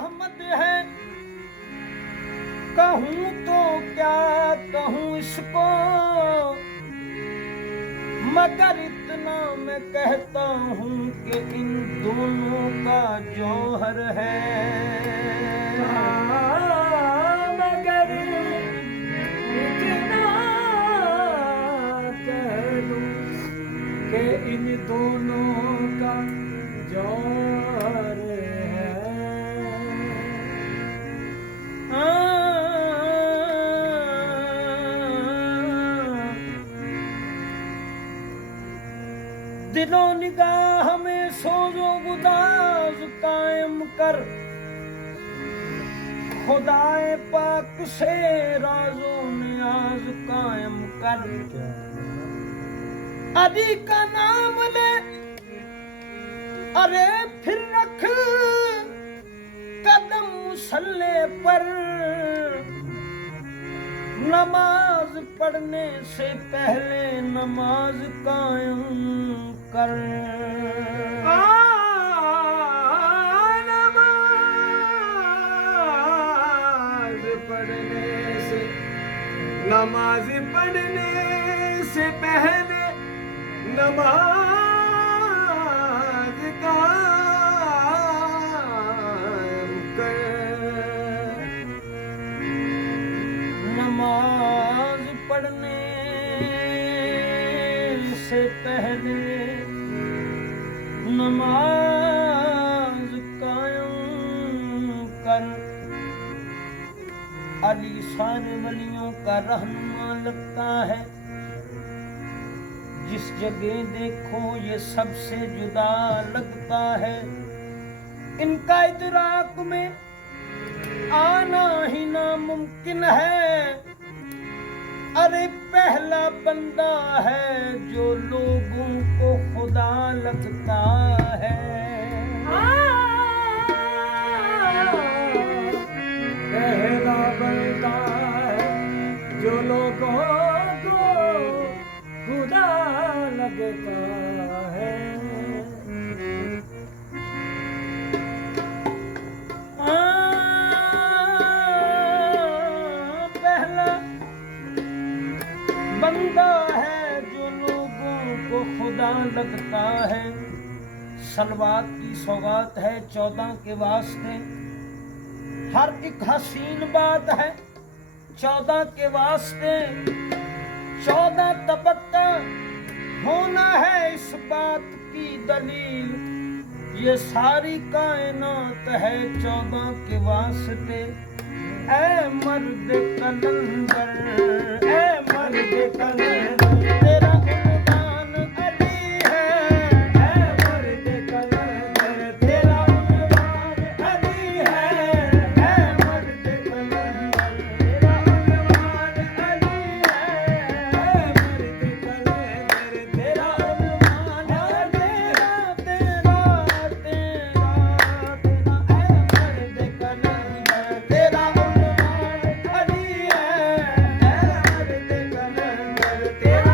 अहमद है। कहूँ तो क्या कहूँ इसको, मगर इतना मैं कहता हूँ कि इन दोनों का जौहर है। मगर इतना कह दूं कि इन दोनों का जौहर है। दिलो निगाह में सोजो गुदाज कायम कर, खुदाए पाक से राजो नियाज कायम कर। अली का नाम ले अरे फिर रख कदम मुसल्ले पर, नमाज पढ़ने से पहले नमाज कायम कर। नमाज पढ़ने से पहले नमाज कायम कर। नमाज पढ़ने से पहले नमाज कायम कर। अली सारे वलियों का रहनुमा लगता है, जिस जगह देखो ये सबसे जुदा लगता है। इनका इदराक में आना ही नामुमकिन है। अरे पहला बंदा है जो लोगों को खुदा लगता है। पहला बंदा है जो लोगों को खुदा लगता है। पहला बंदा है जो लोगों को खुदा लगता है। सलवात की सौगात है 14 के वास्ते, हर एक हसीन बात है 14 के वास्ते। 14 तबक्का होना है इस बात की दलील, ये सारी कायनात है 14 के वास्ते। ऐ मर्द कलंदर, ऐ मर्द कलंदर, तेरा उन्वान अली है। ऐ मर्द कलंदर, तेरा उन्वान अली है। ऐ मर्द कलंदर, तेरा उन्वान अली है। ऐ मर्द कलंदर, तेरा उन्वान अली है। तेरा ऐ मर्द कलंदर, तेरा उन्वान अली है। ऐ मर्द कलंदर, तेरा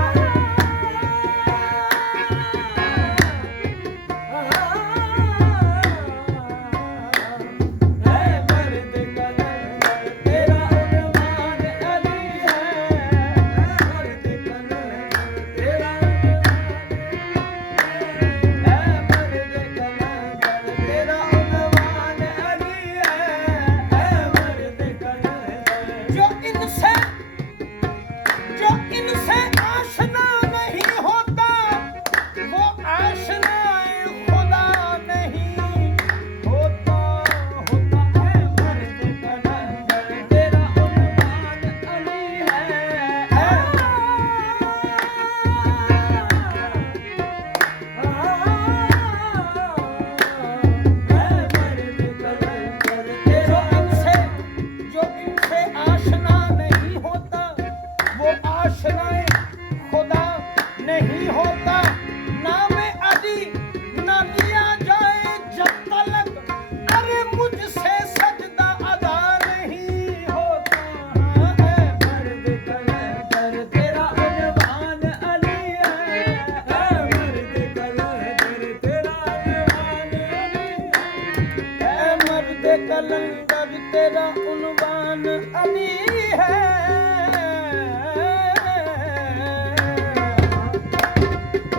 कलंदर तेरा उन्वान अली है।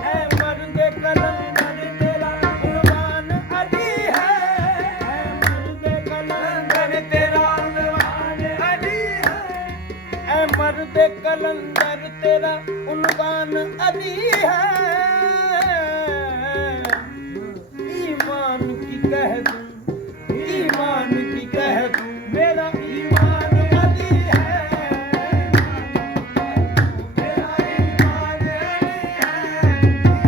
ऐ मर्द कलंदर तेरा उन्वान अली है। ऐ मर्द कलंदर तेरा उन्वान अली है। ऐ मर्द कलंदर तेरा उन्वान अली है। ईमान की कह दूं, ईमान की कह दूं, मेरा ईमान अली है। मेरा ईमान अली है।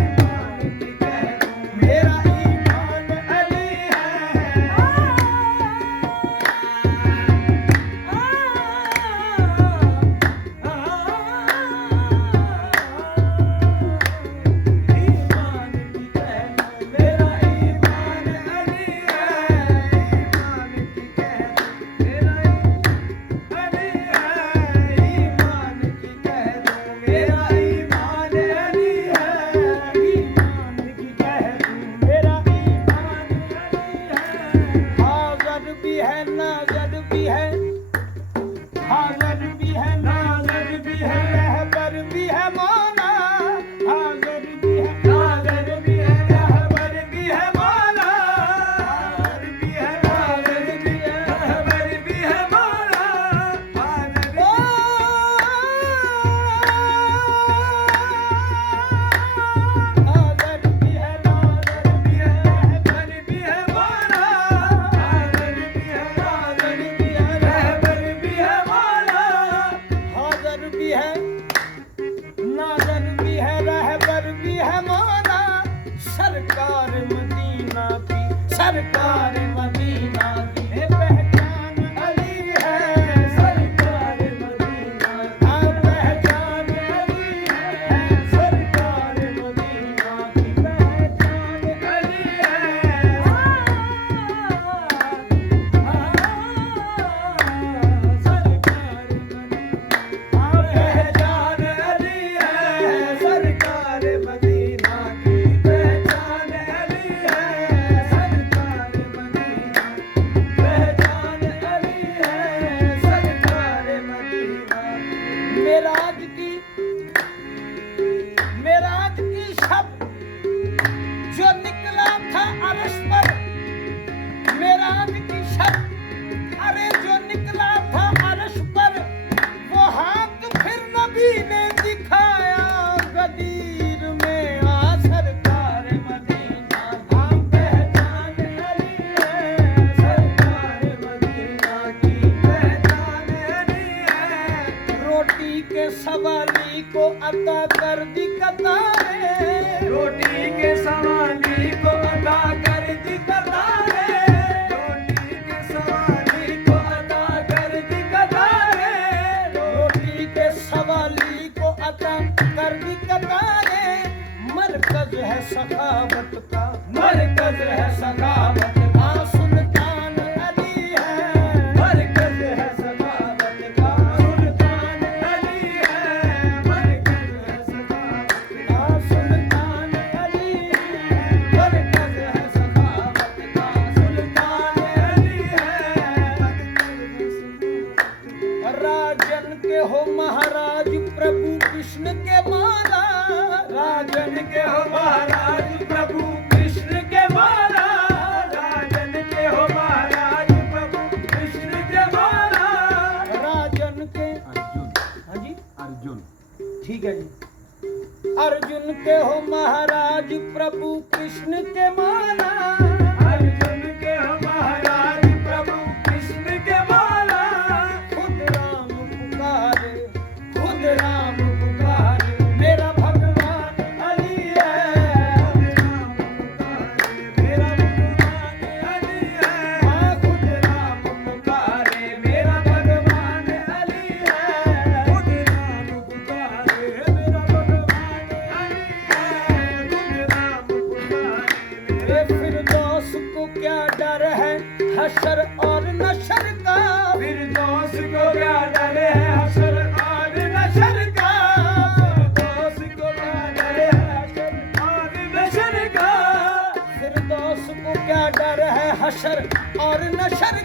ईमान की कह दूं, मेरा ईमान अली है। ईमान की कह दूं, मेरा ईमान अली है। ईमान की कह दूं, मेरा अली है। ईमान की कह दूं, मेरा ईमान अली है। ईमान की कह दूं, मेरा ईमान अली है। हाज़र भी है, नाज़र भी है, हाज़र भी है, नाज़र भी है, रहबर भी है मौला। हाज़र भी है, नाज़र भी है, रहबर भी है मौला। हाज़र भी है, नाज़र भी है, रहबर भी है मौला। हाज़र भी है, हाज़र भी है, नाज़र भी है, रहबर भी है मौला। हाज़र भी है, नाज़र भी है, रहबर भी है मौला। हाज़र भी है, नाज़र भी है, रहबर भी है मौला। सरकार मदीना की, सरकार मदीना की पहचान अली है। सरकार मदीना की पहचान अली है। सरकार मदीना की पहचान अली है। सरकार पहचान अली है। सरकार मदीना की पहचान अली है। सरकार मदीना पहचान अली है। सरकार मदीना मेराज की, मेराज की शब जो निकला था अर्श पर। मेराज की शब, अरे जो निकला था अर्श पर, वो हाथ फिर नबी ने दिखाया गदीर में। आ सरकार मदीना की पहचान अली है। सरकार मदीना की पहचान अली है। रोटी के सवाली को अता कर दी कतारें। रोटी के सवाली को अता कर दी कतारें। रोटी के सवाली को अता कर दी कतारें। रोटी के सवाली को अता कर दी कतारें। मरकज है सखावत का, मरकज है सखावत का सुल्तान अली है। मरकज है सखावत का सुल्तान अली है। मरकज है सखावत का सुल्तान अली है। मरकज है सखावत का सुल्तान अली है। राजन के हो महाराज प्रभु कृष्ण के माला। राजन के हो महाराज प्रभु कृष्ण के माला। राजन के हो महाराज प्रभु कृष्ण के माला। राजन के अर्जुन, हाँ जी अर्जुन, ठीक है जी। अर्जुन के हो महाराज प्रभु कृष्ण के माला। अर्जुन के हो महाराज प्रभु कृष्ण के माला। खुद राम पुकारे, खुद राम पुकारे, मेरा भगवान अली है। खुद राम पुकारे, मेरा भगवान अली है। हाँ, खुद राम पुकारे, मेरा भगवान अली है। खुद राम पुकारे, मेरा भगवान अली है। खुद राम पुकारे, फिरदौस को क्या डर है हशर और नशर का। फिरदौस को क्या डर है हशर और नशर का। फिरदौस को क्या डर है हशर और नशर का। फिरदौस को क्या डर है हशर और नशर